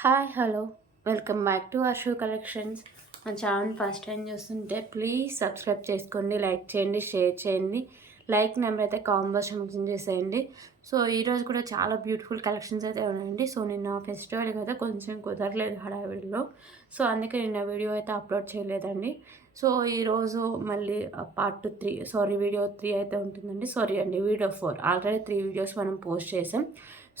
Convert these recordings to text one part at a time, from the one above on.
Hi hello welcome back to Ashu collections. మన channel first time చూస్తుంటే please subscribe చేసుకోండి, like చేయండి, షేర్ చేయండి. లైక్ నెంబర్ అయితే కాంబోస్ మెన్షన్ చేసేయండి. సో ఈరోజు కూడా చాలా బ్యూటిఫుల్ కలెక్షన్స్ అయితే ఉన్నాయండి. సో నిన్న ఫెస్టివల్ కదా కొంచెం కుదరలేదు హడావిడిలో, సో అందుకే నిన్న వీడియో అయితే అప్లోడ్ చేయలేదండి. సో ఈరోజు మళ్ళీ పార్ట్ 3 వీడియో 3 అయితే ఉంటుందండి. వీడియో 4 ఆల్రెడీ 3 వీడియోస్ మనం పోస్ట్ చేసాం.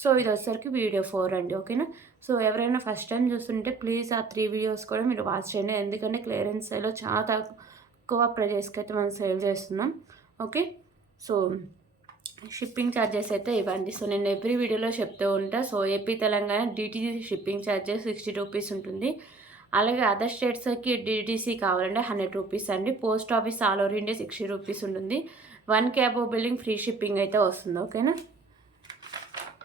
సో ఇది వచ్చేసరికి వీడియో 4 అండి, ఓకేనా. సో ఎవరైనా ఫస్ట్ టైం చూస్తుంటే ప్లీజ్ ఆ 3 వీడియోస్ కూడా మీరు వాచ్ చేయండి, ఎందుకంటే క్లియరెన్స్ సేల్లో చాలా తక్కువ ప్రైజెస్కి అయితే మనం సేల్ చేస్తున్నాం, ఓకే. సో షిప్పింగ్ ఛార్జెస్ అయితే ఇవ్వండి. సో నేను ఎవ్రీ వీడియోలో చెప్తూ ఉంటా. So AP Telangana DTC shipping charges 60 rupees ఉంటుంది. అలాగే అదర్ స్టేట్స్కి డిటీసీ కావాలంటే 100 రూపీస్ అండి. Post office all over India 60 rupees ఉంటుంది. 1 క్యాబ్ బిల్లింగ్ ఫ్రీ షిప్పింగ్ అయితే వస్తుంది, ఓకేనా.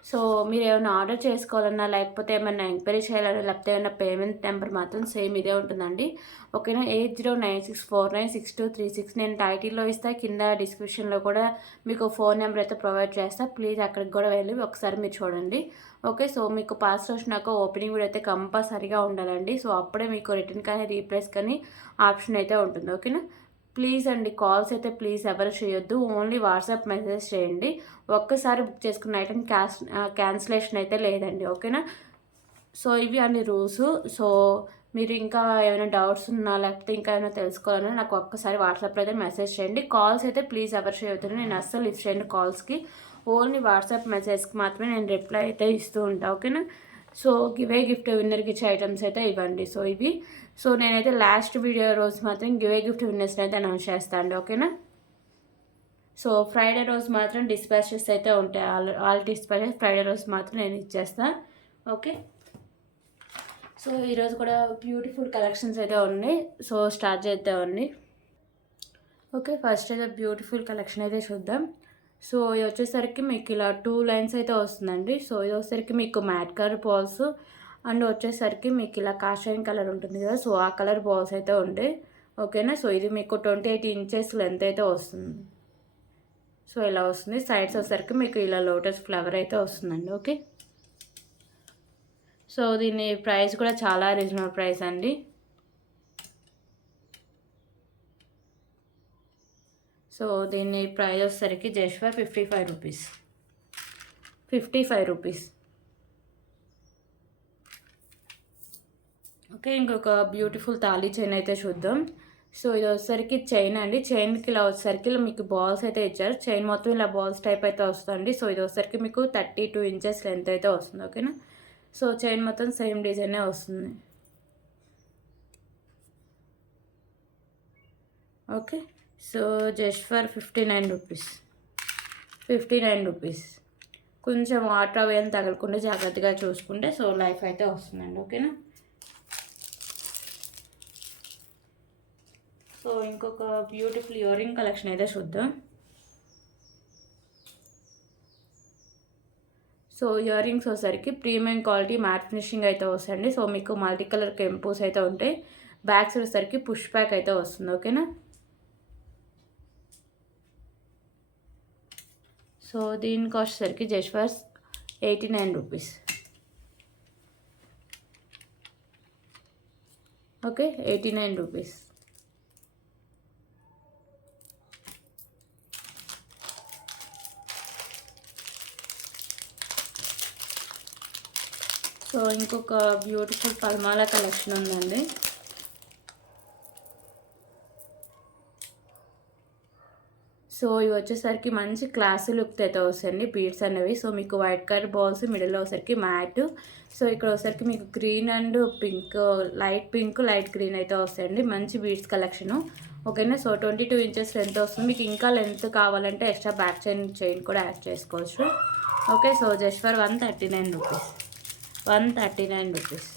సో మీరు ఏమైనా ఆర్డర్ చేసుకోవాలన్నా, లేకపోతే ఏమైనా ఎంక్వైరీ చేయాలన్నా, లేకపోతే ఏమైనా పేమెంట్ నెంబర్ మాత్రం సేమ్ ఇదే ఉంటుందండి, ఓకేనా. 8096496236 నేను టైటిల్లో ఇస్తా, కింద డిస్క్రిప్షన్లో కూడా మీకు ఫోన్ నెంబర్ అయితే ప్రొవైడ్ చేస్తా. ప్లీజ్ అక్కడికి కూడా వెళ్ళి ఒకసారి మీరు చూడండి, ఓకే. సో మీకు పార్సల్ వచ్చినాక ఓపెనింగ్ కూడా అయితే కంపల్సరీగా ఉండాలండి. సో అప్పుడే మీకు రిటర్న్ కానీ రీప్లేస్ కానీ ఆప్షన్ అయితే ఉంటుంది, ఓకేనా. ప్లీజ్ అండి, కాల్స్ అయితే ప్లీజ్ ఎవరు చేయొద్దు, ఓన్లీ వాట్సాప్ మెసేజ్ చేయండి. ఒక్కసారి బుక్ చేసుకున్న ఐటమ్ క్యాన్సిలేషన్ అయితే లేదండి, ఓకేనా. సో ఇవి అన్ని రూల్స్. సో మీరు ఇంకా ఏమైనా డౌట్స్ ఉన్నా, లేకపోతే ఇంకా ఏమైనా తెలుసుకోవాలన్నా నాకు ఒక్కసారి వాట్సాప్లో అయితే మెసేజ్ చేయండి. కాల్స్ అయితే ప్లీజ్ ఎవరు చేయొద్దు, నేను అస్సలు లిఫ్ట్ చేయండి కాల్స్కి. ఓన్లీ వాట్సాప్ మెసేజ్కి మాత్రమే నేను రిప్లై అయితే ఇస్తూ ఉంటాను, ఓకేనా. సో గివే గిఫ్ట్ విన్నర్కి ఇచ్చే ఐటమ్స్ అయితే ఇవ్వండి. సో ఇవి. సో నేనైతే లాస్ట్ వీడియో రోజు మాత్రం గివే గిఫ్ట్ విన్నర్స్ని అయితే అనౌన్స్ చేస్తాను అండి, ఓకేనా. సో ఫ్రైడే రోజు మాత్రం డిస్పాచెస్ అయితే ఉంటాయి, ఆల్ డిస్పాచెస్ ఫ్రైడే రోజు మాత్రం నేను ఇచ్చేస్తాను, ఓకే. సో ఈరోజు కూడా బ్యూటిఫుల్ కలెక్షన్స్ అయితే ఉన్నాయి. సో స్టార్ట్ చేద్దామండి, ఓకే. ఫస్ట్ అయితే బ్యూటిఫుల్ కలెక్షన్ అయితే చూద్దాం. సో ఇది వచ్చేసరికి మీకు ఇలా 2 లైన్స్ అయితే వస్తుందండి. సో ఇది వచ్చేసరికి మీకు మ్యాట్ కలర్ బాల్స్ అండ్ వచ్చేసరికి మీకు ఇలా కాషాయం కలర్ ఉంటుంది కదా, సో ఆ కలర్ బాల్స్ అయితే ఉంటాయి, ఓకేనా. సో ఇది మీకు 28 ఇంచెస్ లెంత్ అయితే వస్తుంది. సో ఇలా వస్తుంది. సైడ్స్ వచ్చేసరికి మీకు ఇలా లోటస్ ఫ్లవర్ అయితే వస్తుందండి, ఓకే. సో దీని ప్రైస్ కూడా చాలా రీజనబుల్ ప్రైస్ అండి. సో దీని ప్రైస్ వచ్చేసరికి just for 55 rupees, 55 rupees, okay. ఇంకొక బ్యూటిఫుల్ తాళీ చైన్ అయితే చూద్దాం. సో ఇది వచ్చేసరికి చైన్ అండి. చైన్కి ఇలా వచ్చేసరికి మీకు బాల్స్ అయితే ఇచ్చారు. చైన్ మొత్తం ఇలా బాల్స్ టైప్ అయితే వస్తుంది. సో ఇది వచ్చేసరికి మీకు 32 ఇంచెస్ లెంత్ అయితే వస్తుంది, ఓకేనా. సో చైన్ మొత్తం సేమ్ డిజైనే వస్తుంది, okay. So just for 59 rupees, 59 rupees. కొంచెం వాటర్ అవి ఏం తగలకుండా జాగ్రత్తగా చూసుకుంటే సో లైఫ్ అయితే వస్తుందండి, ఓకేనా. సో ఇంకొక బ్యూటిఫుల్ ఇయర్ రింగ్ కలెక్షన్ అయితే చూద్దాం. సో ఇయర్ రింగ్స్ వచ్చేసరికి ప్రీమియం క్వాలిటీ మ్యాట్ ఫినిషింగ్ అయితే వస్తాయండి. సో మీకు మల్టీ కలర్ కెంపోస్ అయితే ఉంటాయి. బ్యాగ్స్ వచ్చేసరికి పుష్ బ్యాక్ అయితే వస్తుంది, ఓకేనా. సో దీని కాస్ట్ సరికి just for 89 rupees, okay. 89 rupees. So ఇంకొక బ్యూటిఫుల్ పల్మాల కలెక్షన్ ఉందండి. సో ఇవి వచ్చేసరికి మంచి క్లాసీ లుక్ అయితే వస్తాయండి బీడ్స్ అనేవి. సో మీకు వైట్ కలర్ బాల్స్, మిడిల్లో వచ్చేసరికి మ్యాట్. సో ఇక్కడ వచ్చేసరికి మీకు green and pink, light pink, light green అయితే వస్తాయండి. మంచి బీడ్స్ కలెక్షను, ఓకేనా. సో 22 ఇంచెస్ లెంత్ వస్తుంది. మీకు ఇంకా లెంత్ కావాలంటే ఎక్స్ట్రా బ్యాక్ చైన్ కూడా యాడ్ చేసుకోవచ్చు, okay. So just for 139 rupees, 139 rupees.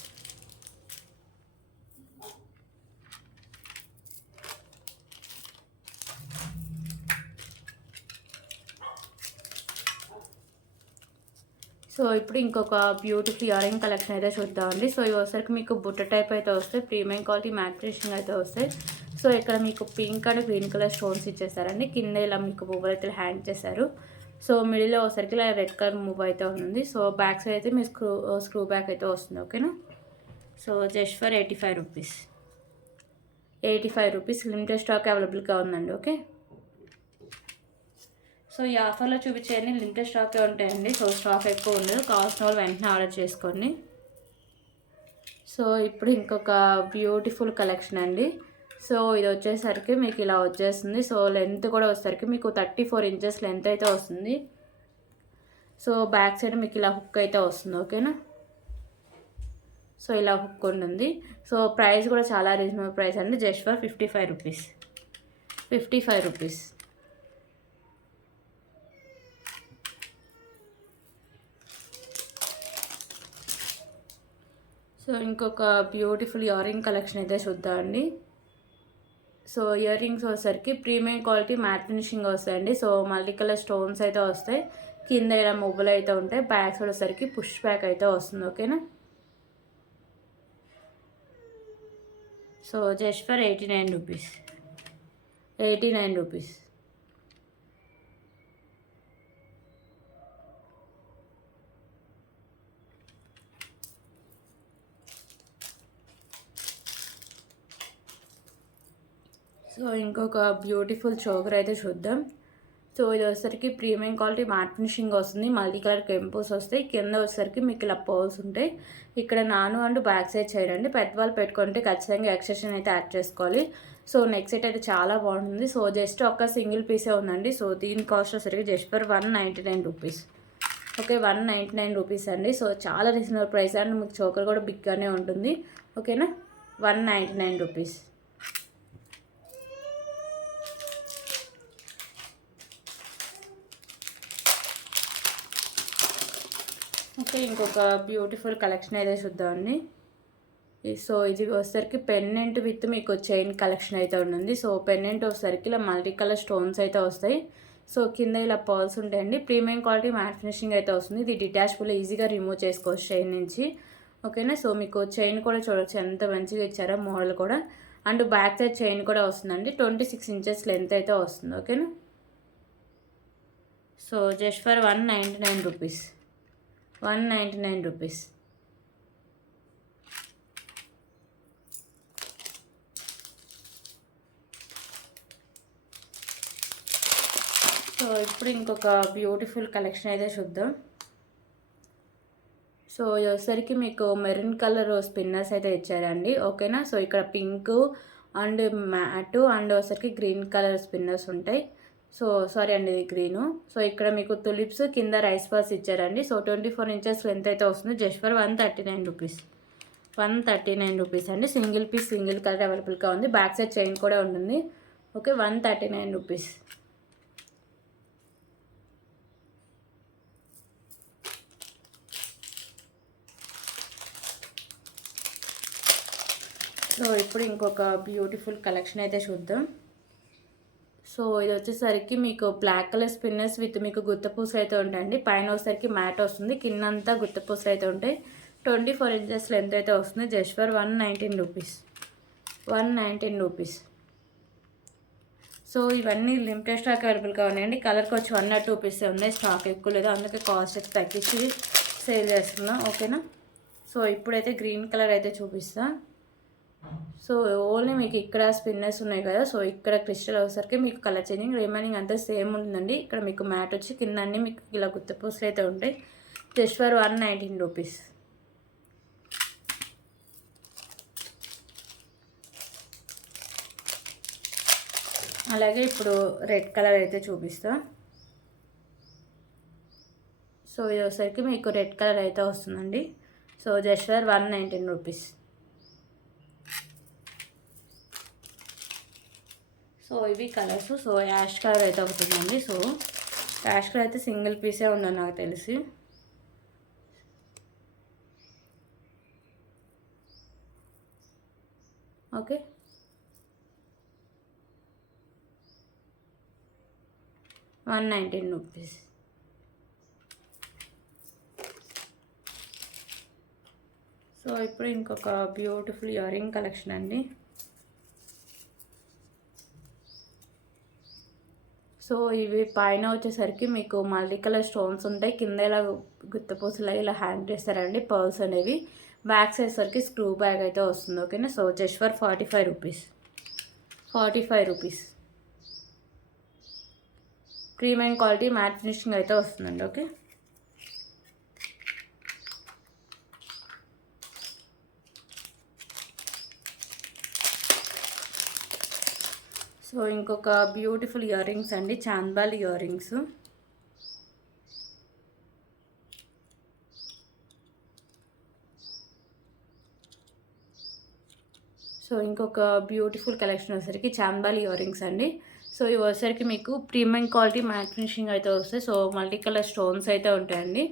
So ఇప్పుడు ఇంకొక బ్యూటిఫుల్ ఇయర్ రింగ్ కలెక్షన్ అయితే చూద్దామండి. సో ఇవి వచ్చరికి మీకు బుట్ట టైప్ అయితే వస్తాయి, ప్రీమియం క్వాలిటీ మ్యాట్ ఫినిషింగ్ అయితే వస్తాయి. సో ఇక్కడ మీకు pink and green colour stones ఇచ్చేసారండి. కింద ఇలా మీకు పువ్వులు అయితే హ్యాంగ్ చేశారు. సో మిడిల్లో ఒకసారికి ఇలా రెడ్ కలర్ మూవ్ అయితే ఉంది. సో బ్యాక్ సైడ్ అయితే మీ స్క్రూ బ్యాక్ అయితే వస్తుంది. ఓకేనా. So just for 85 rupees. 85 rupees limited stock అవైలబుల్గా ఉందండి. ఓకే. సో ఈ ఆఫర్లో చూపించేయండి లిమిటెడ్ స్టాకే ఉంటాయండి. సో స్టాక్ ఎక్కువ ఉండదు. కావాల్సిన వాళ్ళు వెంటనే ఆర్డర్ చేసుకోండి. సో ఇప్పుడు ఇంకొక బ్యూటిఫుల్ కలెక్షన్ అండి. సో ఇది వచ్చేసరికి మీకు ఇలా వచ్చేస్తుంది. సో లెంత్ కూడా వచ్చేసరికి మీకు 34 ఇంచెస్ లెంత్ అయితే వస్తుంది. సో బ్యాక్ సైడ్ మీకు ఇలా హుక్ అయితే వస్తుంది. ఓకేనా. సో ఇలా హుక్ ఉంటుంది. సో ప్రైస్ కూడా చాలా రీజనబుల్ ప్రైస్ అండి. Just for 55 rupees. 55 rupees. So ఇంకొక బ్యూటిఫుల్ ఇయర్ రింగ్ కలెక్షన్ అయితే చూద్దామండి. సో ఇయర్ రింగ్స్ వచ్చేసరికి ప్రీమియం క్వాలిటీ మ్యాట్ ఫినిషింగ్ వస్తాయండి. సో మల్టీ కలర్ స్టోన్స్ అయితే వస్తాయి. కింద ఇలా మొబైల్ అయితే ఉంటాయి. బ్యాక్ సైడ్ వచ్చేసరికి పుష్ బ్యాక్ అయితే వస్తుంది. ఓకేనా. So just for 89 rupees. 89 rupees. So ఇంకొక బ్యూటిఫుల్ చోకర్ అయితే చూద్దాం. సో ఇది వచ్చేసరికి ప్రీమియం క్వాలిటీ మ్యాట్ ఫినిషింగ్ వస్తుంది. మల్టీ కలర్ కెంపోస్ వస్తాయి. కింద వచ్చేసరికి మీకు ఇలా పర్ల్స్ ఉంటాయి. ఇక్కడ నాను అండ్ బ్యాక్ సైడ్ చేయండి. పెద్దవాళ్ళు పెట్టుకుంటే ఖచ్చితంగా ఎక్స్టెన్షన్ అయితే యాడ్ చేసుకోవాలి. సో నెక్ సెట్ అయితే చాలా బాగుంటుంది. సో జస్ట్ ఒక సింగిల్ పీసే ఉందండి. సో దీని కాస్ట్ వచ్చేసరికి just for 199 rupees. Okay. 199 rupees అండి. సో చాలా రీజనబుల్ ప్రైస్ అండ్ మీకు చోకర్ కూడా బిగ్గానే ఉంటుంది. ఓకేనా. 199 రూపీస్. ఓకే. ఇంకొక బ్యూటిఫుల్ కలెక్షన్ అయితే చూద్దామండి. సో ఇది వచ్చేసరికి పెన్నెంట్ విత్ మీకు చైన్ కలెక్షన్ అయితే ఉంటుంది. సో పెన్నెంట్ వచ్చేసరికి ఇలా మల్టీ కలర్ స్టోన్స్ అయితే వస్తాయి. సో కింద ఇలా పర్ల్స్ ఉంటాయండి. ప్రీమియం క్వాలిటీ మ్యాట్ ఫినిషింగ్ అయితే వస్తుంది. ఇది డిటాచబుల్, ఈజీగా రిమూవ్ చేసుకోవచ్చు చైన్ నుంచి. ఓకేనా. సో మీకు చైన్ కూడా చూడవచ్చు ఎంత మంచిగా ఇచ్చారో మోడల్ కూడా. అండ్ బ్యాక్ సైడ్ చైన్ కూడా వస్తుందండి. 26 ఇంచెస్ లెంత్ అయితే వస్తుంది. ఓకేనా. So just for 199 rupees. 199 rupees. So ఇప్పుడు ఇంకొక బ్యూటిఫుల్ కలెక్షన్ అయితే చూద్దాం. సో ఇది వచ్చేసరికి మీకు మెరూన్ కలర్ స్పిన్నర్స్ అయితే ఇచ్చారండి. ఓకేనా. సో ఇక్కడ పింక్ అండ్ మ్యాట్ అండ్ వచ్చేసరికి గ్రీన్ కలర్ స్పిన్నర్స్ ఉంటాయి. సో సారీ అండి, ఇది గ్రీను. సో ఇక్కడ మీకు తులిప్స్ కింద రైస్ బాల్స్ ఇచ్చారండి. సో 24 ఇంచెస్ లెంత్ అయితే వస్తుంది. Just for 139 rupees. 139 రూపీస్ అండి. సింగిల్ పీస్ సింగిల్ కలర్ అవైలబుల్గా ఉంది. బ్యాక్ సైడ్ చైన్ కూడా ఉంటుంది. ఓకే. 139 రూపీస్. సో ఇప్పుడు ఇంకొక బ్యూటిఫుల్ కలెక్షన్ అయితే చూద్దాం. సో ఇది వచ్చేసరికి మీకు బ్లాక్ కలర్ స్పిన్నర్స్ విత్ మీకు గుత్తపూసలు అయితే ఉంటాయండి. పైన వచ్చేసరికి మ్యాట్ వస్తుంది. కిందంతా గుత్తపూసలు అయితే ఉంటాయి. 24 ఇంచెస్ లెంత్ అయితే వస్తుంది. Just for 119 rupees. 119 rupees. So ఇవన్నీ లిమిటెడ్ స్టాక్ అవైలబుల్గా ఉన్నాయండి. కలర్కి వచ్చి 1 or 2 పీసెస్ ఉన్నాయి. స్టాక్ ఎక్కువ లేదు, అందుకే కాస్ట్ అయితే తగ్గించి సేల్ చేస్తున్నాం. ఓకేనా. సో ఇప్పుడైతే గ్రీన్ కలర్ అయితే చూపిస్తా. సో ఓన్లీ మీకు ఇక్కడ స్పిన్నర్స్ ఉన్నాయి కదా. సో ఇక్కడ క్రిస్టల్ వచ్చేసరికి మీకు కలర్ చేంజింగ్, రిమైనింగ్ అంతా సేమ్ ఉంటుందండి. ఇక్కడ మీకు మ్యాట్ వచ్చి కింద అన్నీ మీకు ఇలా గుత్తపూసలు అయితే ఉంటాయి. Just for 119 rupees. అలాగే ఇప్పుడు రెడ్ కలర్ అయితే చూపిస్తా. సో ఇది వచ్చేసరికి మీకు రెడ్ కలర్ అయితే వస్తుందండి. So just for 119 rupees. So ఇవి కలర్స్. సో యాష్ కలర్ అయితే అవుతుందండి. సో యాష్ కలర్ అయితే సింగిల్ పీసే ఉందని నాకు తెలిసి. ఓకే. ₹119. సో ఇప్పుడు ఇంకొక బ్యూటిఫుల్ ఇయర్ రింగ్ కలెక్షన్ అండి. సో ఇవి పైన వచ్చేసరికి మీకు మల్టీ కలర్ స్టోన్స్ ఉంటాయి, కింద ఇలా గుత్తపూసలా ఇలా హ్యాంగ్ చేస్తారండి పర్ల్స్ అనేవి. బ్యాక్ సైడ్ సరికి స్క్రూ బ్యాగ్ అయితే వస్తుంది. ఓకేనా. So just for 45 rupees. 45 rupees. Premium quality matte finishing అయితే వస్తుందండి. ఓకే. సో ఇంకొక బ్యూటిఫుల్ ఇయర్ రింగ్స్ అండి, చాంద్బాల్ ఇయర్ రింగ్స్. సో ఇంకొక బ్యూటిఫుల్ కలెక్షన్ వచ్చేసరికి చాంద్బాల్ ఇయర్ రింగ్స్ అండి. సో ఇవి వచ్చేసరికి మీకు ప్రీమియం క్వాలిటీ మ్యాట్ ఫినిషింగ్ అయితే వస్తాయి. సో మల్టీ కలర్ స్టోన్స్ అయితే ఉంటాయండి.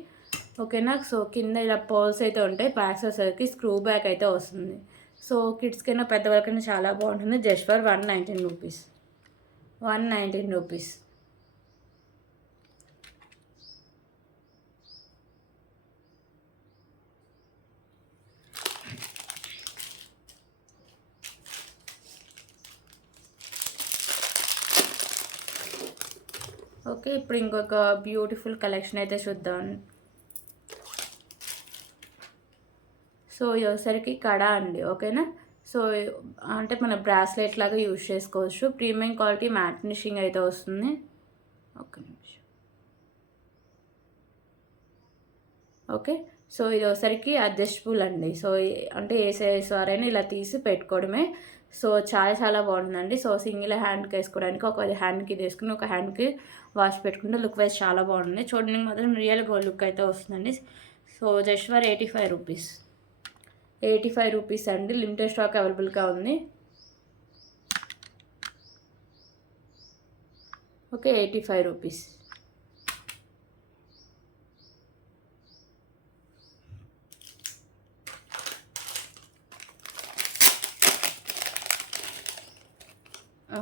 ఓకేనా. సో కింద ఇలా పర్ల్స్ అయితే ఉంటాయి, బ్యాగ్స్ వచ్చేసరికి స్క్రూ బ్యాగ్ అయితే వస్తుంది. సో కిడ్స్కైనా పెద్దవాళ్ళకైనా చాలా బాగుంటుంది. Just for 119 rupees. 119 rupees. Okay. ఇప్పుడు ఇంకొక బ్యూటిఫుల్ కలెక్షన్ అయితే చూద్దాం. సో ఇది వచ్చేసరికి కడా అండి. ఓకేనా. సో అంటే మన బ్రాస్లెట్ లాగా యూజ్ చేసుకోవచ్చు. ప్రీమియం క్వాలిటీ మ్యాట్ ఫినిషింగ్ అయితే వస్తుంది. ఓకే. ఓకే. సో ఇది ఒకసారికి అడ్జస్టబుల్ అండి. సో అంటే ఏ సైజ్ వారైనా ఇలా తీసి పెట్టుకోవడమే. సో చాలా చాలా బాగుంటుందండి. సో సింగిల్ హ్యాండ్కి వేసుకోవడానికి ఒక హ్యాండ్కి వేసుకుని ఒక హ్యాండ్కి వాష్ పెట్టుకుంటే లుక్ వైజ్ చాలా బాగుంటుంది. చూడడానికి మాత్రం రియల్ గోల్డ్ లుక్ అయితే వస్తుందండి. So just for 85 rupees. 85 rupees అండి. లిమిటెడ్ స్టాక్ అవైలబుల్గా ఉంది. ఓకే. 85 రూపీస్.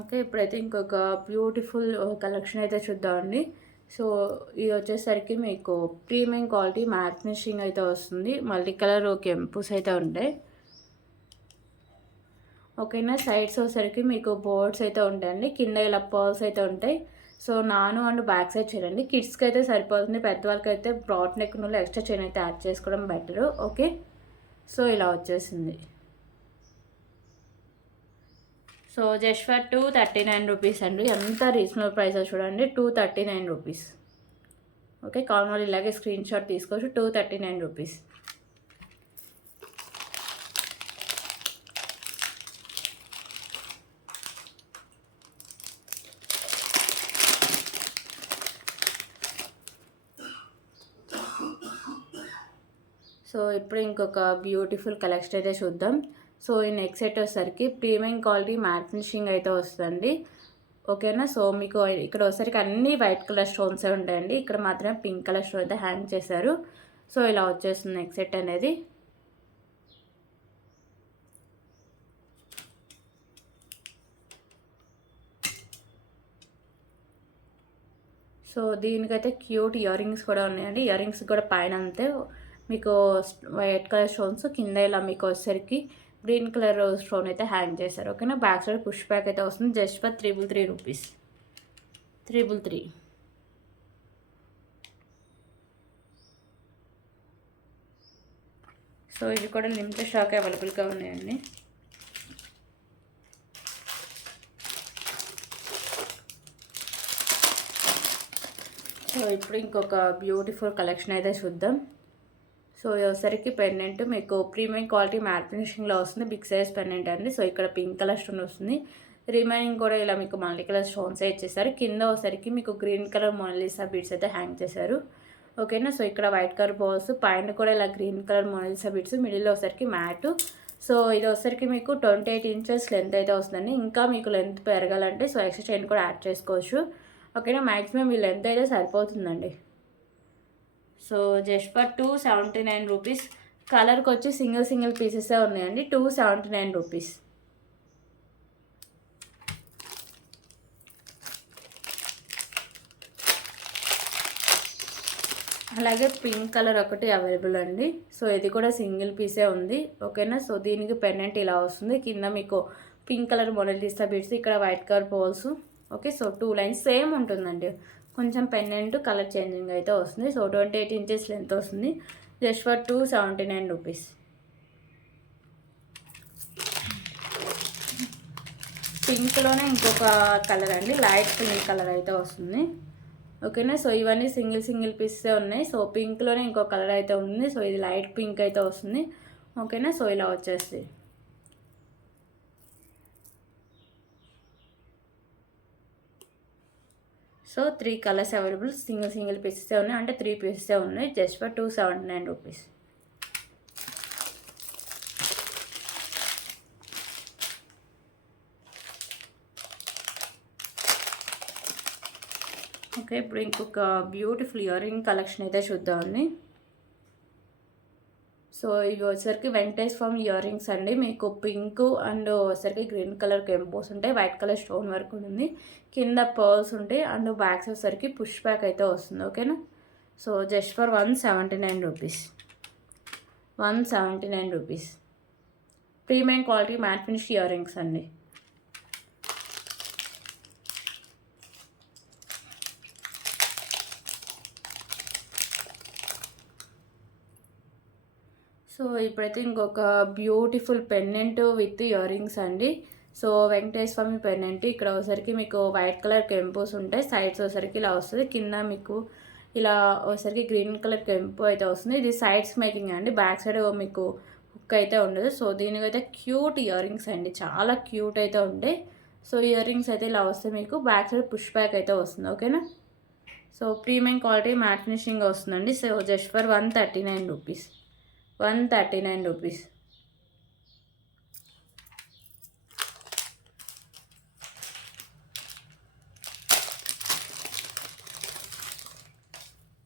ఓకే. ఇప్పుడైతే ఇంకొక బ్యూటిఫుల్ కలెక్షన్ అయితే చూద్దామండి. సో ఇది వచ్చేసరికి మీకు ప్రీమియం క్వాలిటీ మ్యాట్ ఫినిషింగ్ అయితే వస్తుంది. మల్టీ కలర్ కెంపుస్ అయితే ఉంటాయి. ఓకేనా. సైడ్స్ వచ్చేసరికి మీకు బోర్డ్స్ అయితే ఉంటాయండి, కింద ఇలా పర్ల్స్ అయితే ఉంటాయి. సో నాను అండ్ బ్యాక్ సైడ్ చేయండి. కిడ్స్కి అయితే సరిపోతుంది, పెద్దవాళ్ళకి అయితే బ్రాడ్ నెక్ నుండి ఎక్స్ట్రా చైన్ అయితే యాడ్ చేసుకోవడం బెటరు. ఓకే. సో ఇలా వచ్చేసింది. సో జస్ట్ ఫర్ 239 రూపీస్ అండి. ఎంత రీజనబుల్ ప్రైస్ చూడండి. 239 రూపీస్. ఓకే. కావాలి ఇలాగే స్క్రీన్ షాట్ తీసుకోవచ్చు. 239 రూపీస్. సో ఇప్పుడు ఇంకొక బ్యూటిఫుల్ కలెక్షన్ అయితే చూద్దాం. సో ఈ నెక్ సెట్ వచ్చేసరికి ప్రీమియం క్వాలిటీ మ్యాట్ ఫినిషింగ్ అయితే వస్తుంది. ఓకేనా. సో మీకు ఇక్కడ వచ్చేసరికి అన్ని వైట్ కలర్ స్టోన్స్ ఉంటాయండి, ఇక్కడ మాత్రమే పింక్ కలర్ స్టోన్ అయితే హ్యాంగ్ చేశారు. సో ఇలా వచ్చేస్తుంది నెక్ సెట్ అనేది. సో దీనికైతే క్యూట్ ఇయర్ రింగ్స్ కూడా ఉన్నాయండి. ఇయర్ రింగ్స్ కూడా పైన అంతే మీకు వైట్ కలర్ స్టోన్స్, కింద ఇలా మీకు వచ్చేసరికి గ్రీన్ కలర్ స్టోన్ అయితే హ్యాంగ్ చేశారు. ఓకేనా. బ్యాక్ సైడ్ పుష్ బ్యాక్ అయితే వస్తుంది. Just for 333 rupees. 333. సో ఇది కూడా లిమిటెడ్ స్టాక్ అవైలబుల్గా ఉన్నాయండి. సో ఇప్పుడు ఇంకొక బ్యూటిఫుల్ కలెక్షన్ అయితే చూద్దాం. సో ఒకసారికి పెండెంట్ మీకు ప్రీమియం క్వాలిటీ మ్యాట్ ఫినిషింగ్లో వస్తుంది. బిగ్ సైజ్ పెండెంట్ అండి. సో ఇక్కడ పింక్ కలర్ స్టోన్ వస్తుంది, రిమైనింగ్ కూడా ఇలా మీకు మల్టీ కలర్ స్టోన్స్ ఇచ్చేసారు. కింద ఒకసారికి మీకు గ్రీన్ కలర్ మొనాలిసా బీడ్స్ అయితే హ్యాంగ్ చేశారు. ఓకేనా. సో ఇక్కడ వైట్ కలర్ బాల్స్, పైన కూడా ఇలా గ్రీన్ కలర్ మొనాలిసా బీడ్స్, మిడిల్లో ఒకసారికి మ్యాట్. సో ఇది ఒకసారికి మీకు 28 ఇంచెస్ లెంత్ అయితే వస్తుందండి. ఇంకా మీకు లెంత్ పెరగాలంటే సో ఎక్స్ట్రా చైన్ కూడా యాడ్ చేసుకోవచ్చు. ఓకేనా. మ్యాక్సిమం ఈ లెంత్ అయితే సరిపోతుందండి. So just for 279 rupees. కలర్కి వచ్చి సింగిల్ పీసెసే ఉన్నాయండి. 279 రూపీస్. అలాగే పింక్ కలర్ ఒకటి అవైలబుల్ అండి. సో ఇది కూడా సింగిల్ పీసే ఉంది. ఓకేనా. సో దీనికి పెండెంట్ ఇలా వస్తుంది, కింద మీకు పింక్ కలర్ మొనాలిసా బీడ్స్, ఇక్కడ white colour poles. Okay, so 2 lines same ఉంటుందండి. కొంచెం పెండెంట్ కలర్ చేంజింగ్ అయితే వస్తుంది. సో 28 ఇంచెస్ లెంత్ వస్తుంది. Just for 279 rupees. పింక్లోనే ఇంకొక కలర్ అండి, లైట్ పింక్ కలర్ అయితే వస్తుంది. ఓకేనా, సో ఇవన్నీ సింగిల్ పీసే ఉన్నాయి. సో పింక్లోనే ఇంకో కలర్ అయితే ఉంది. సో ఇది లైట్ పింక్ అయితే వస్తుంది. ఓకేనా, సో ఇలా వచ్చేస్తుంది. సో 3 కలర్స్ అవైలబుల్, సింగిల్ పీసెసే ఉన్నాయి, అంటే 3 పీసెసే ఉన్నాయి. Just for 279 rupees. ఓకే, ఇప్పుడు ఇంకొక బ్యూటిఫుల్ ఇయర్ రింగ్ కలెక్షన్ అయితే చూద్దామండి. సో ఇవి వచ్చేసరికి వెంకటేష్ ఫామ్ ఇయర్ రింగ్స్ అండి. మీకు పింక్ అండ్ వచ్చేసరికి గ్రీన్ కలర్ కెంపోస్ ఉంటాయి, వైట్ కలర్ స్టోన్ వర్క్ ఉంది, కింద పర్ల్స్ ఉంటాయి, అండ్ బ్యాక్స్ వచ్చేసరికి పుష్ బ్యాక్ అయితే వస్తుంది. ఓకేనా, so just for 179 rupees. 179 rupees. Premium quality mat finish ear rings అండి. సో ఇప్పుడైతే ఇంకొక beautiful pendant with ear rings అండి. సో వెంకటేశ్వర స్వామి పెండెంట్. ఇక్కడ ఒకసారికి మీకు వైట్ కలర్ కెంపోస్ ఉంటాయి, సైడ్స్ ఒకసారికి ఇలా వస్తుంది, కింద మీకు ఇలా ఒకసారికి గ్రీన్ కలర్ కెంపు అయితే వస్తుంది. ఇది సైడ్స్ మేకింగ్ అండి, బ్యాక్ సైడ్ మీకు హుక్ అయితే ఉండదు. సో దీనికైతే క్యూట్ ఇయర్ రింగ్స్ అండి, చాలా క్యూట్ అయితే ఉంటాయి. సో ఇయర్ రింగ్స్ అయితే ఇలా వస్తాయి, మీకు బ్యాక్ సైడ్ పుష్ బ్యాక్ అయితే వస్తుంది. ఓకేనా, so premium quality matte finishing వస్తుందండి. So just for 139 rupees. 139 rupees.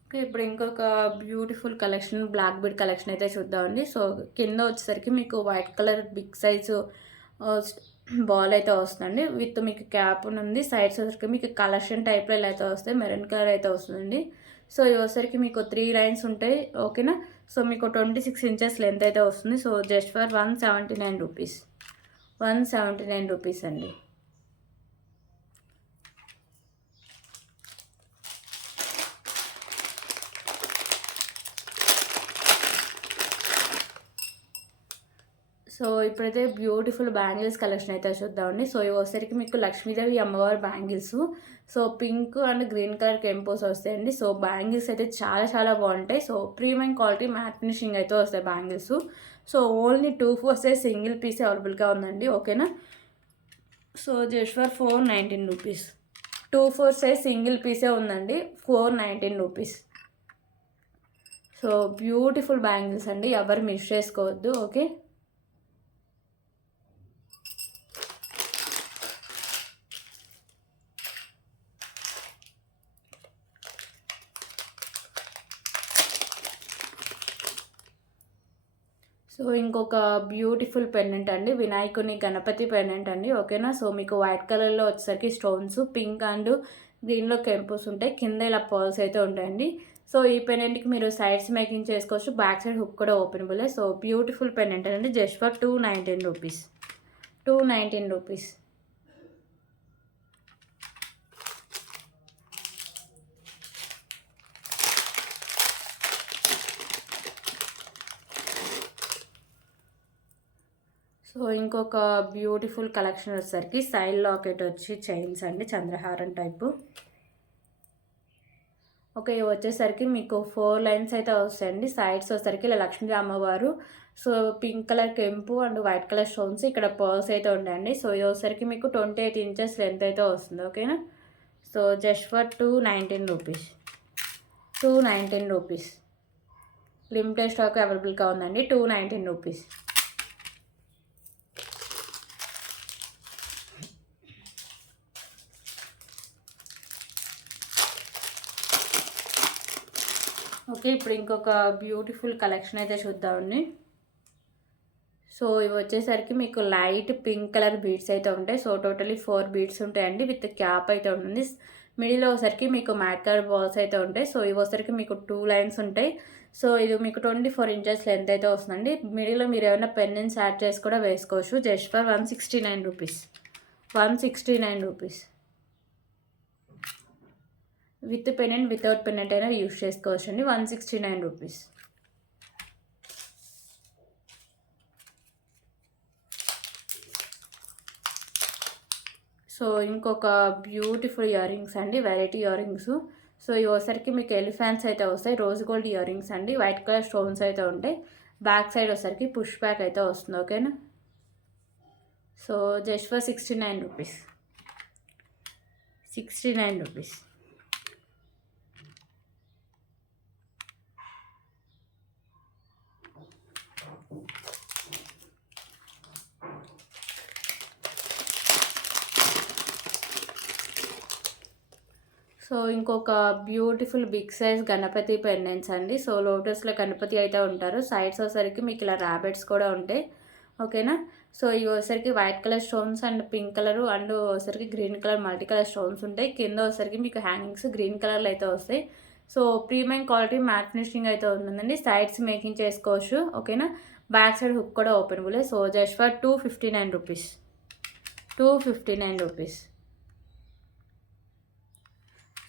Okay, ఇప్పుడు ఇంకొక beautiful collection, black bead collection అయితే చూద్దామండి. సో కింద వచ్చేసరికి మీకు white colour big size ball అయితే వస్తుందండి, విత్ మీకు క్యాప్ ఉంది. సైడ్స్ వచ్చరికి మీకు కలెక్షన్ టైప్లో ఇలా అయితే వస్తాయి, మెరూన్ కలర్ అయితే వస్తుందండి. సో ఇవి వచ్చరికి మీకు 3 లైన్స్ ఉంటాయి. ఓకేనా, సో మీకు 26 ఇంచెస్ లెంత్ అయితే వస్తుంది. So just for 179 rupees. 179 rupees అండి. సో ఇప్పుడైతే బ్యూటిఫుల్ బ్యాంగిల్స్ కలెక్షన్ అయితే చూద్దామండి. సో ఇవి వచ్చేసరికి మీకు లక్ష్మీదేవి అమ్మవారి bangles. So pink and green colour కెంపోస్ వస్తాయండి. సో బ్యాంగిల్స్ అయితే చాలా బాగుంటాయి. So premium quality matte finishing అయితే వస్తాయి బ్యాంగిల్స్. సో ఓన్లీ 2 వస్తే సింగిల్ పీస్ అవైలబుల్గా ఉందండి. ఓకేనా, so just for 419 rupees. 2 size single పీసే ఉందండి, 419 రూపీస్. సో బ్యూటిఫుల్ బ్యాంగిల్స్ అండి, ఎవరు మిస్ చేసుకోవద్దు. ఓకే, సో ఇంకొక బ్యూటిఫుల్ పెండెంట్ అండి, వినాయకుని గణపతి పెండెంట్ అండి. ఓకేనా, సో మీకు వైట్ కలర్లో వచ్చేసరికి స్టోన్స్, పింక్ అండ్ గ్రీన్లో కెంపుస్ ఉంటాయి, కింద ఇలా పర్ల్స్ అయితే ఉంటాయండి. సో ఈ పెండెంట్కి మీరు సైడ్స్ మేకింగ్ చేసుకోవచ్చు, బ్యాక్ సైడ్ హుక్ కూడా ఓపెనబుల్. సో బ్యూటిఫుల్ పెండెంట్ అండి, just for 219 rupees. 219 rupees. So ఇంకొక బ్యూటిఫుల్ కలెక్షన్ వచ్చేసరికి సైడ్ లాకెట్ వచ్చి చైన్స్ అండి, చంద్రహారం టైపు. ఓకే, ఇవి వచ్చేసరికి మీకు 4 లైన్స్ అయితే వస్తాయండి. సైడ్స్ వచ్చేసరికి ఇలా లక్ష్మీ అమ్మవారు, సో పింక్ కలర్ కెంపు అండ్ వైట్ కలర్ స్టోన్స్, ఇక్కడ పర్ల్స్ అయితే ఉంటాయండి. సో ఇది వచ్చేసరికి మీకు 28 ఇంచెస్ లెంత్ అయితే వస్తుంది. ఓకేనా, so just for 219 rupees. 219 rupees. Limited stock అవైలబుల్గా ఉందండి, 219 రూపీస్. ఓకే, ఇప్పుడు ఇంకొక బ్యూటిఫుల్ కలెక్షన్ అయితే చూద్దామండి. సో ఇవి వచ్చేసరికి మీకు లైట్ పింక్ కలర్ బీడ్స్ అయితే ఉంటాయి. సో టోటలీ 4 బీడ్స్ ఉంటాయండి, విత్ క్యాప్ అయితే ఉంటుంది. మిడిల్లో ఒకసారికి మీకు మ్యాట్ కలర్ బాల్స్ అయితే ఉంటాయి. సో ఇవి వచ్చరికి మీకు 2 లైన్స్ ఉంటాయి. సో ఇది మీకు 24 ఇంచెస్ లెంత్ అయితే వస్తుందండి. మిడిల్లో మీరు ఏమైనా పెండెంట్స్ యాడ్ చేసి కూడా వేసుకోవచ్చు. Just for 169 rupees. 169 rupees. With pendant without pendant అయినా యూస్ చేసుకోవచ్చు అండి. 169 రూపీస్. సో ఇంకొక బ్యూటిఫుల్ ఇయర్ రింగ్స్ అండి, వెరైటీ ఇయర్ రింగ్స్. సో ఇవసరికి మీకు ఎలిఫెంట్స్ అయితే వస్తాయి, రోజ్ గోల్డ్ ఇయర్ రింగ్స్ అండి, వైట్ కలర్ స్టోన్స్ అయితే ఉంటాయి. బ్యాక్ సైడ్ వచ్చరికి పుష్ బ్యాక్ అయితే వస్తుంది. ఓకేనా. So just for 69 rupees. 69 rupees. So ఇంకొక beautiful big size Ganapati pendants అండి. సో లోటస్లో గణపతి అయితే ఉంటారు, సైడ్స్ వచ్చరికి మీకు ఇలా ర్యాబిట్స్ కూడా ఉంటాయి. ఓకేనా. సో ఇవి వచ్చరికి white colour stones and pink colour and వచ్చరికి green colour multi colour stones ఉంటాయి. కింద వచ్చరికి మీకు హ్యాంగింగ్స్ గ్రీన్ కలర్లో అయితే వస్తాయి. So premium quality matte finishing అయితే ఉంటుందండి. సైడ్స్ మేకింగ్ చేసుకోవచ్చు. ఓకేనా. బ్యాక్ సైడ్ హుక్ కూడా openable. So just for 259 rupees. 259 rupees.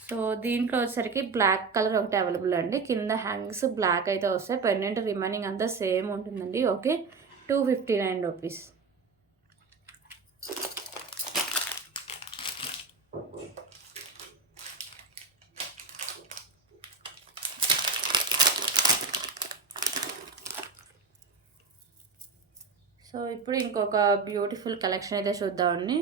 So దీంట్లో వచ్చేసరికి బ్లాక్ కలర్ ఒకటి అవైలబుల్ అండి. కింద హ్యాంగ్స్ బ్లాక్ అయితే వస్తాయి. పెండెంట్ రిమైనింగ్ అంతా సేమ్ ఉంటుందండి. ఓకే. 259 రూపీస్. సో ఇప్పుడు ఇంకొక బ్యూటిఫుల్ కలెక్షన్ అయితే చూద్దామండి.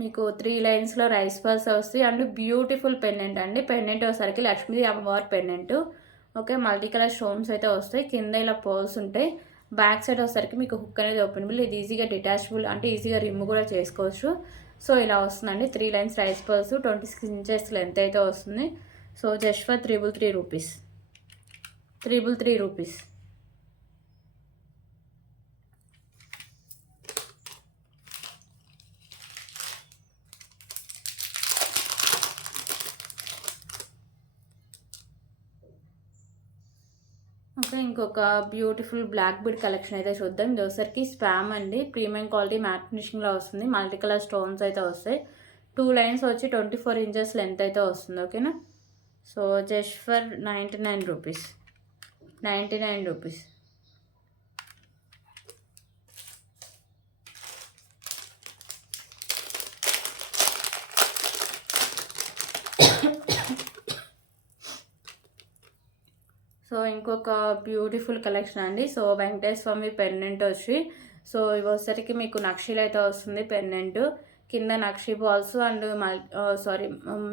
మీకు 3 లైన్స్లో రైస్ పల్స్ వస్తాయి అండ్ బ్యూటిఫుల్ పెండెంట్ అండి. పెండెంట్ వచ్చేసరికి లక్ష్మీ అమ్మవారి pendant. Okay. Multi colour stones అయితే వస్తాయి. కింద ఇలా పోల్స్ ఉంటాయి. బ్యాక్ సైడ్ వచ్చేసరికి మీకు హుక్ అనేది ఓపెనబుల్. ఇది ఈజీగా డిటాచబుల్ అంటే ఈజీగా రిమూవ్ కూడా చేసుకోవచ్చు. సో ఇలా వస్తుందండి. 3 lines rice pearls 26 inches length అయితే వస్తుంది. So just for 333 rupees. 333 rupees. Okay. ఇంకొక బ్యూటిఫుల్ బ్లాక్ బీడ్ కలెక్షన్ అయితే చూద్దాం. ఇది వచ్చరికి స్పామ్ అండి, ప్రీమియం క్వాలిటీ మ్యాట్ ఫినిషింగ్లో వస్తుంది. మల్టీ కలర్ స్టోన్స్ అయితే వస్తాయి. 2 లైన్స్ వచ్చి 24 ఇంచెస్ లెంత్ అయితే వస్తుంది. ఓకేనా. So just for 99 rupees. 99 rupees. So ఇంకొక బ్యూటిఫుల్ కలెక్షన్ అండి. సో వెంకటేశ్వర స్వామి పెండెంట్ వచ్చి సో ఇవి వచ్చరికి మీకు నక్షీలు అయితే వస్తుంది. పెండెంట్ కింద nakshi balls and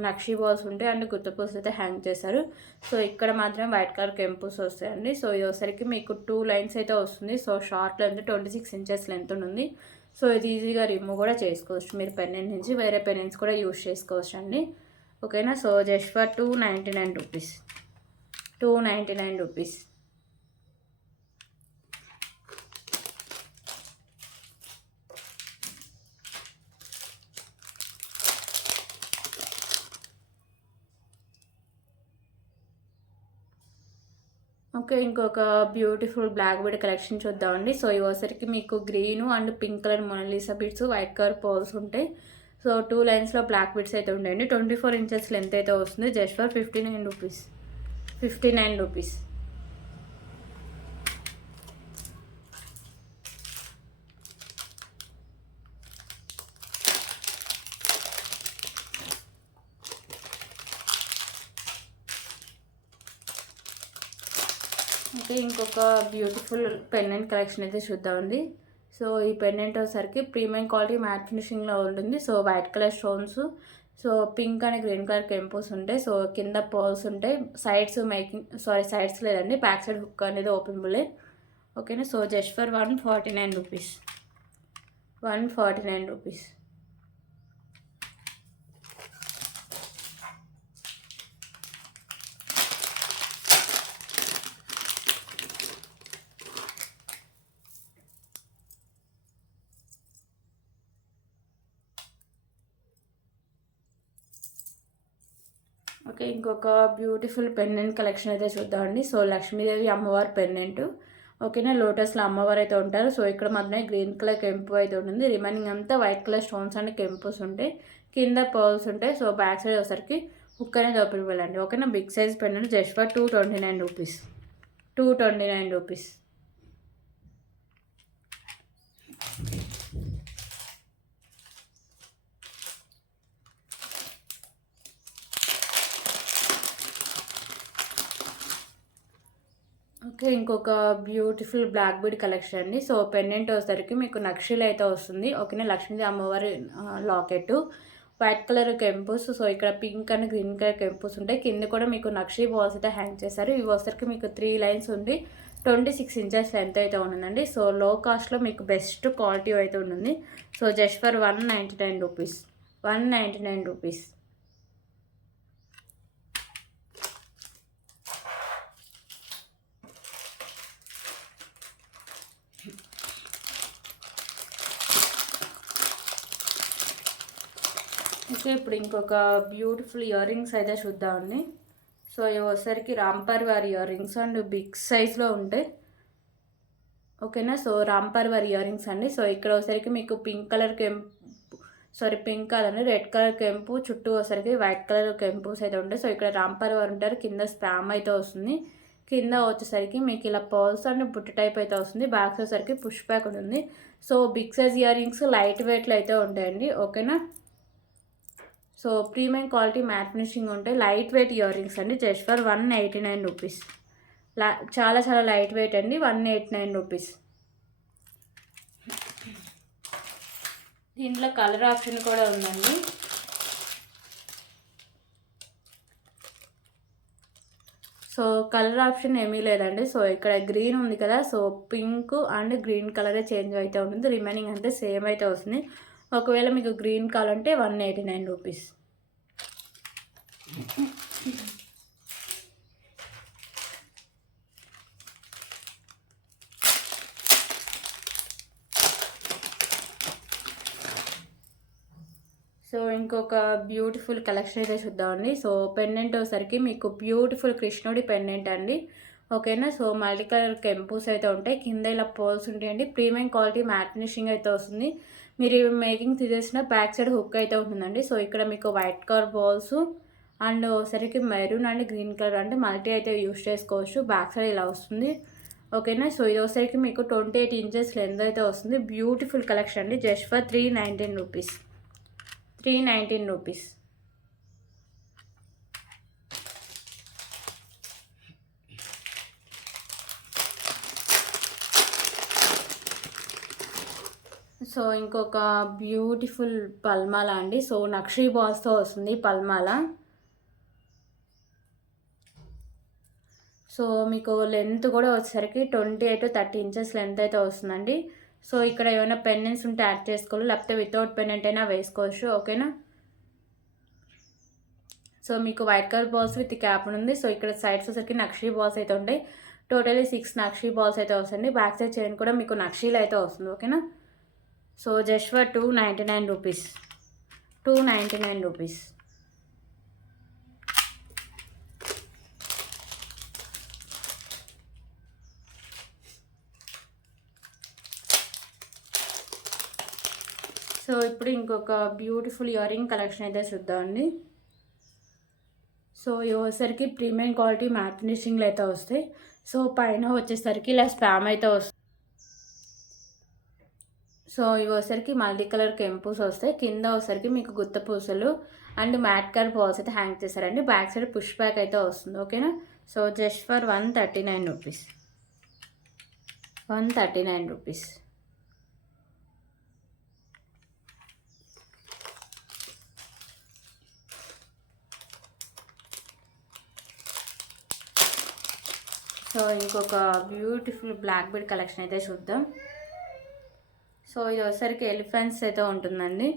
nakshi balls ఉంటాయి అండ్ గుత్తపూసలు అయితే హ్యాంగ్ చేశారు. సో ఇక్కడ మాత్రం వైట్ కలర్ కెంపుస్ వస్తాయండి. సో ఇది వచ్చరికి మీకు 2 లైన్స్ అయితే వస్తుంది. So short length 26 inches length ఉంది. సో ఇది ఈజీగా రిమూవ్ కూడా చేసుకోవచ్చు. మీరు పెండెంట్ నుంచి వేరే పెండెంట్స్ కూడా యూజ్ చేసుకోవచ్చు అండి. ఓకేనా. So just for 299 rupees. 299 rupees. Okay. ఇంకొక బ్యూటిఫుల్ బ్లాక్ బీడ్ కలెక్షన్ చూద్దామండి. సో ఇవి వచ్చరికి మీకు green and pink colour Mona Lisa beads white colour poles ఉంటాయి. సో 2 లైన్స్లో బ్లాక్ బీడ్స్ అయితే ఉంటాయండి. 24 ఇంచెస్ లెంత్ అయితే వస్తుంది. Just for 59 rupees. 59 rupees. Okay. ఇంకొక బ్యూటిఫుల్ పెండెంట్ కలెక్షన్ అయితే చూద్దామండి. సో ఈ పెండెంట్ వచ్చేసరికి ప్రీమియం క్వాలిటీ మ్యాట్ ఫినిషింగ్లో ఉంటుంది. So white colour stones, so pink and green colour కెంపోస్ ఉంటాయి. సో కింద పర్ల్స్ ఉంటాయి. సైడ్స్ లేదండి, బ్యాక్ సైడ్ హుక్ అనేది ఓపెనబుల్. ఓకేనా. So just for 149 rupees. 149 rupees. Okay. ఇంకొక బ్యూటిఫుల్ పెండెంట్ కలెక్షన్ అయితే చూద్దామండి. సో లక్ష్మీదేవి అమ్మవారి పెండెంట్. ఓకేనా. లోటస్లో అమ్మవారు అయితే ఉంటారు. సో ఇక్కడ మాత్రమే గ్రీన్ కలర్ కెంపు అయితే ఉంటుంది. రిమైనింగ్ అంతా వైట్ కలర్ స్టోన్స్ అండ్ కెంపుస్ ఉంటాయి. కింద పర్ల్స్ ఉంటాయి. సో బ్యాక్ సైడ్ వచ్చేసరికి హుక్ అనేది ఓపెన్ వెళ్ళండి. ఓకేనా. Big size pen just for 229 rupees. 229 rupees. Okay. ఇంకొక బ్యూటిఫుల్ బ్లాక్ బీడ్ కలెక్షన్ అండి. సో పెండెంట్ వచ్చేసరికి మీకు నక్షీలు అయితే వస్తుంది. ఓకేనా. లక్ష్మీ అమ్మవారి లాకెట్, వైట్ కలర్ కెంపుస్. సో ఇక్కడ పింక్ అండ్ గ్రీన్ కలర్ కెంపుస్ ఉంటాయి. కింద కూడా మీకు నక్షీ బాల్స్ అయితే హ్యాంగ్ చేశారు. ఇవి వచ్చేసరికి మీకు 3 లైన్స్ ఉంది. 26 ఇంచెస్ లెంత్ అయితే ఉంటుందండి. సో లో కాస్ట్లో మీకు బెస్ట్ క్వాలిటీ అయితే ఉంటుంది. So just for 199 rupees. 199 rupees. Okay. ఇప్పుడు ఇంకొక బ్యూటిఫుల్ ఇయర్ రింగ్స్ అయితే చూద్దామండి. సో ఇవి వచ్చేసరికి రాంపర్ వారి ఇయర్ రింగ్స్ అండ్ బిగ్ సైజ్లో ఉంటాయి. ఓకేనా. సో రాంపర్ వారి ఇయర్ రింగ్స్ అండి. సో ఇక్కడ వచ్చేసరికి మీకు pink colour pink colour red colour కెంపు, చుట్టూ వచ్చేసరికి వైట్ కలర్ కెంపుస్ అయితే ఉంటాయి. సో ఇక్కడ రాంపర్ వారు ఉంటారు. కింద స్పామ్ అయితే వస్తుంది. కింద వచ్చేసరికి మీకు ఇలా పర్ల్స్ అండ్ బుట్ట టైప్ అయితే వస్తుంది. బ్యాక్ వచ్చేసరికి పుష్ బ్యాక్ ఉంటుంది. So big size earrings light వెయిట్లో అయితే ఉంటాయండి. ఓకేనా. So premium quality matte finishing ఉంటాయి. లైట్ వెయిట్ ఇయర్ రింగ్స్ అండి. Just for 189 rupees. చాలా చాలా లైట్ వెయిట్ అండి. 189 రూపీస్. దీంట్లో కలర్ ఆప్షన్ కూడా ఉందండి. సో కలర్ ఆప్షన్ ఏమీ లేదండి. సో ఇక్కడ గ్రీన్ ఉంది కదా. సో పింక్ అండ్ గ్రీన్ కలరే చేంజ్ అయితే ఉంటుంది. రిమైనింగ్ అంటే సేమ్ అయితే వస్తుంది. ఒకవేళ మీకు గ్రీన్ కావాలంటే 189 రూపీస్. సో ఇంకొక బ్యూటిఫుల్ కలెక్షన్ అయితే చూద్దామండి. సో పెండెంట్ వచ్చేసరికి మీకు బ్యూటిఫుల్ కృష్ణుడి పెండెంట్ అండి. ఓకేనా. సో మల్టీ కలర్ కెంపుస్ అయితే ఉంటాయి. కింద ఇలా పోల్స్ ఉంటాయండి. ప్రీమియం క్వాలిటీ మ్యాట్ ఫినిషింగ్ అయితే వస్తుంది. మీరు మేకింగ్ తీసేసిన బ్యాక్ సైడ్ హుక్ అయితే ఉంటుందండి. సో ఇక్కడ మీకు వైట్ కలర్ బాల్స్ అండ్ సరికి మెరూన్ అండ్ గ్రీన్ కలర్ అంటే మల్టీ అయితే యూస్ చేసుకోవచ్చు. బ్యాక్ సైడ్ ఇలా వస్తుంది. ఓకేనా. సో ఇది వచ్చేసరికి మీకు 28 ఇంచెస్ లెంత్ అయితే వస్తుంది. బ్యూటిఫుల్ కలెక్షన్ అండి. Just for 319 rupees. 319 rupees. So ఇంకొక బ్యూటిఫుల్ పల్మాల అండి. సో నక్షీ బాల్స్తో వస్తుంది పల్మాల. సో మీకు లెంత్ కూడా వచ్చేసరికి 28 to 30 ఇంచెస్ లెంత్ అయితే వస్తుందండి. సో ఇక్కడ ఏమైనా పెండెంట్స్ ఉంటే యాడ్ చేసుకోవాలి, లేకపోతే వితౌట్ పెండెంట్ అయినా వేసుకోవచ్చు. ఓకేనా. సో మీకు white colour balls with cap ఉంది. సో ఇక్కడ సైడ్స్ వచ్చేసరికి నక్షీ బాల్స్ అయితే ఉంటాయి. టోటలీ 6 నక్షీ బాల్స్ అయితే వస్తుంది. బ్యాక్ సైడ్ చైన్ కూడా మీకు నక్షీలు అయితే వస్తుంది. ఓకేనా. So just for 299 rupees. 299 rupees. So ఇప్పుడు ఇంకొక బ్యూటిఫుల్ ఇయర్ రింగ్ కలెక్షన్ అయితే చూద్దామండి. సో ఇవి వచ్చేసరికి ప్రీమియం క్వాలిటీ మ్యాట్ ఫినిషింగ్లో అయితే వస్తాయి. సో పైన వచ్చేసరికి ఇలా స్పామ్ అయితే వస్తుంది. సో ఇవి వచ్చేసరికి మల్టీ కలర్ కెంపుస్ వస్తాయి. కింద వచ్చేసరికి మీకు గుత్త పూసలు అండ్ మ్యాట్ కలర్ బాల్స్ అయితే హ్యాంగ్ చేశారండి. బ్యాక్ సైడ్ పుష్ బ్యాక్ అయితే వస్తుంది. ఓకేనా. So just for 139 rupees. 139 rupees. So ఇంకొక బ్యూటిఫుల్ బ్లాక్ బీడ్ కలెక్షన్ అయితే చూద్దాం. సో ఇది వచ్చేసరికి ఎలిఫెంట్స్ అయితే ఉంటుందండి.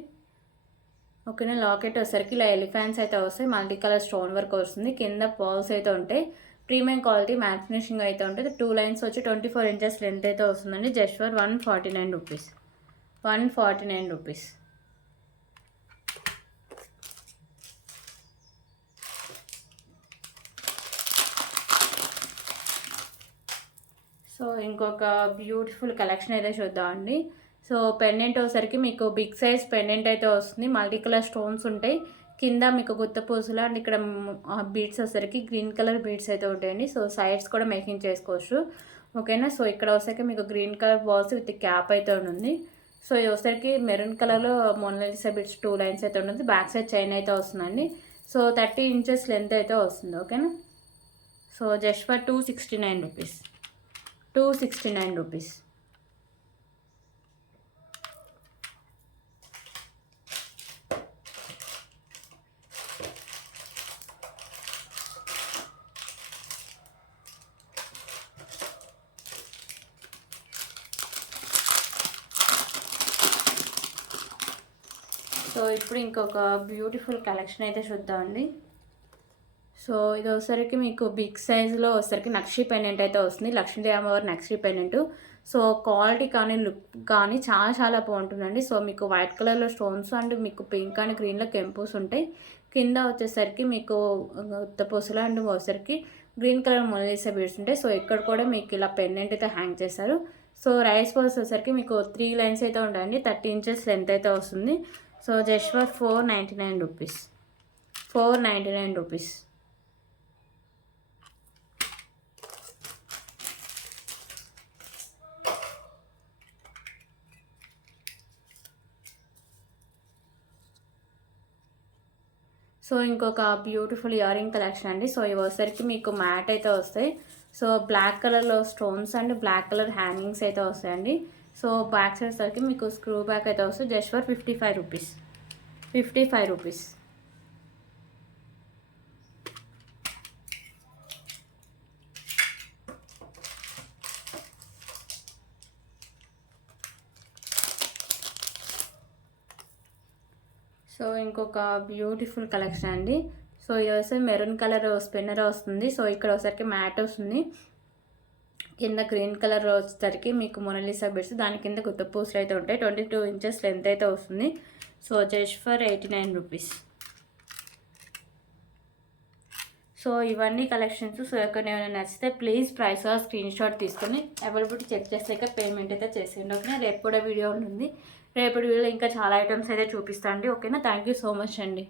ఓకేనా. లాకెట్ వచ్చేసరికి ఇలా ఎలిఫెంట్స్ అయితే వస్తాయి. మల్టీ కలర్ స్టోన్ వర్క్ వస్తుంది. కింద పర్ల్స్ అయితే ఉంటాయి. ప్రీమియం క్వాలిటీ మ్యాట్ ఫినిషింగ్ అయితే ఉంటుంది. 2 లైన్స్ వచ్చి 24 ఇంచెస్ లెంత్ అయితే వస్తుందండి. Just for 149 rupees. 149 rupees. So ఇంకొక బ్యూటిఫుల్ కలెక్షన్ అయితే చూద్దామండి. సో పెండెంట్ వచ్చేసరికి మీకు బిగ్ సైజ్ పెండెంట్ అయితే వస్తుంది, మల్టీ కలర్ స్టోన్స్ ఉంటాయి. కింద మీకు గుత్త పూసలు అండ్ ఇక్కడ బీడ్స్ వచ్చేసరికి గ్రీన్ కలర్ బీడ్స్ అయితే ఉంటాయండి. సో సైడ్స్ కూడా మేకింగ్ చేసుకోవచ్చు, ఓకేనా. సో ఇక్కడ వచ్చేసరికి మీకు green colour balls with cap అయితే ఉంది. సో ఇది వచ్చేసరికి మెరూన్ కలర్లో మోనాలిసా బిట్స్ 2 లైన్స్ అయితే ఉంటుంది. బ్యాక్ సైడ్ చైన్ అయితే వస్తుందండి. సో 30 ఇంచెస్ లెంత్ అయితే వస్తుంది, ఓకేనా. So just for 269 rupees, 269 rupees. So ఇప్పుడు ఇంకొక బ్యూటిఫుల్ కలెక్షన్ అయితే చూద్దామండి. సో ఇది వచ్చేసరికి మీకు బిగ్ సైజులో వచ్చేసరికి నక్షి పెండెంట్ అయితే వస్తుంది, లక్ష్మీదేవి అమ్మవారి నక్షి పెండెంట్. సో క్వాలిటీ కానీ లుక్ కానీ చాలా చాలా బాగుంటుందండి. సో మీకు వైట్ కలర్లో స్టోన్స్ అండ్ మీకు పింక్ అండ్ గ్రీన్లో కెంపుస్ ఉంటాయి. కింద వచ్చేసరికి మీకు ఉత్తపూసలు అండ్ వచ్చేసరికి గ్రీన్ కలర్ మోనాలిసా బీడ్స్ ఉంటాయి. సో ఇక్కడ కూడా మీకు ఇలా పెండెంట్ అయితే హ్యాంగ్ చేశారు. సో రైస్ బాల్స్ వచ్చేసరికి మీకు 3 లైన్స్ అయితే ఉంటాయండి, 30 ఇంచెస్ లెంత్ అయితే వస్తుంది. So just for 499 rupees, 499 rupees. So ఇంకొక బ్యూటిఫుల్ ఇయర్ రింగ్ కలెక్షన్ అండి. సో ఇవి వచ్చేసరికి మీకు మ్యాట్ అయితే వస్తాయి. సో బ్లాక్ కలర్లో stones and black colour hangings అయితే వస్తాయండి. సో బ్యాక్ సైడ్ సరికి మీకు స్క్రూ బ్యాక్ అయితే వస్తుంది, just for 55 rupees, 55 rupees. So ఇంకొక బ్యూటిఫుల్ కలెక్షన్ అండి. సో ఇది వస్తే మెరూన్ కలర్ స్పిన్నర్ వస్తుంది. సో ఇక్కడ వచ్చేసరికి మ్యాట్ వస్తుంది, కింద గ్రీన్ కలర్ వచ్చేసరికి మీకు మోనాలిసా బిడ్స్, దాని కింద గుత్త పూసలు అయితే ఉంటాయి. 22 ఇంచెస్ లెంత్ అయితే వస్తుంది. So just for 89 rupees. So ఇవన్నీ కలెక్షన్స్. సో ఎక్కడ ఏమైనా నచ్చితే ప్లీజ్ ప్రైస్ స్క్రీన్ షాట్ తీసుకొని అవైలబిలిటీ చెక్ చేసాక పేమెంట్ అయితే చేసేయండి, ఓకేనా. రేపు కూడా వీడియో ఉంటుంది, రేపటి వీడియోలో ఇంకా చాలా ఐటమ్స్ అయితే చూపిస్తాను అండి, ఓకేనా. థ్యాంక్ యూ సో మచ్ అండి.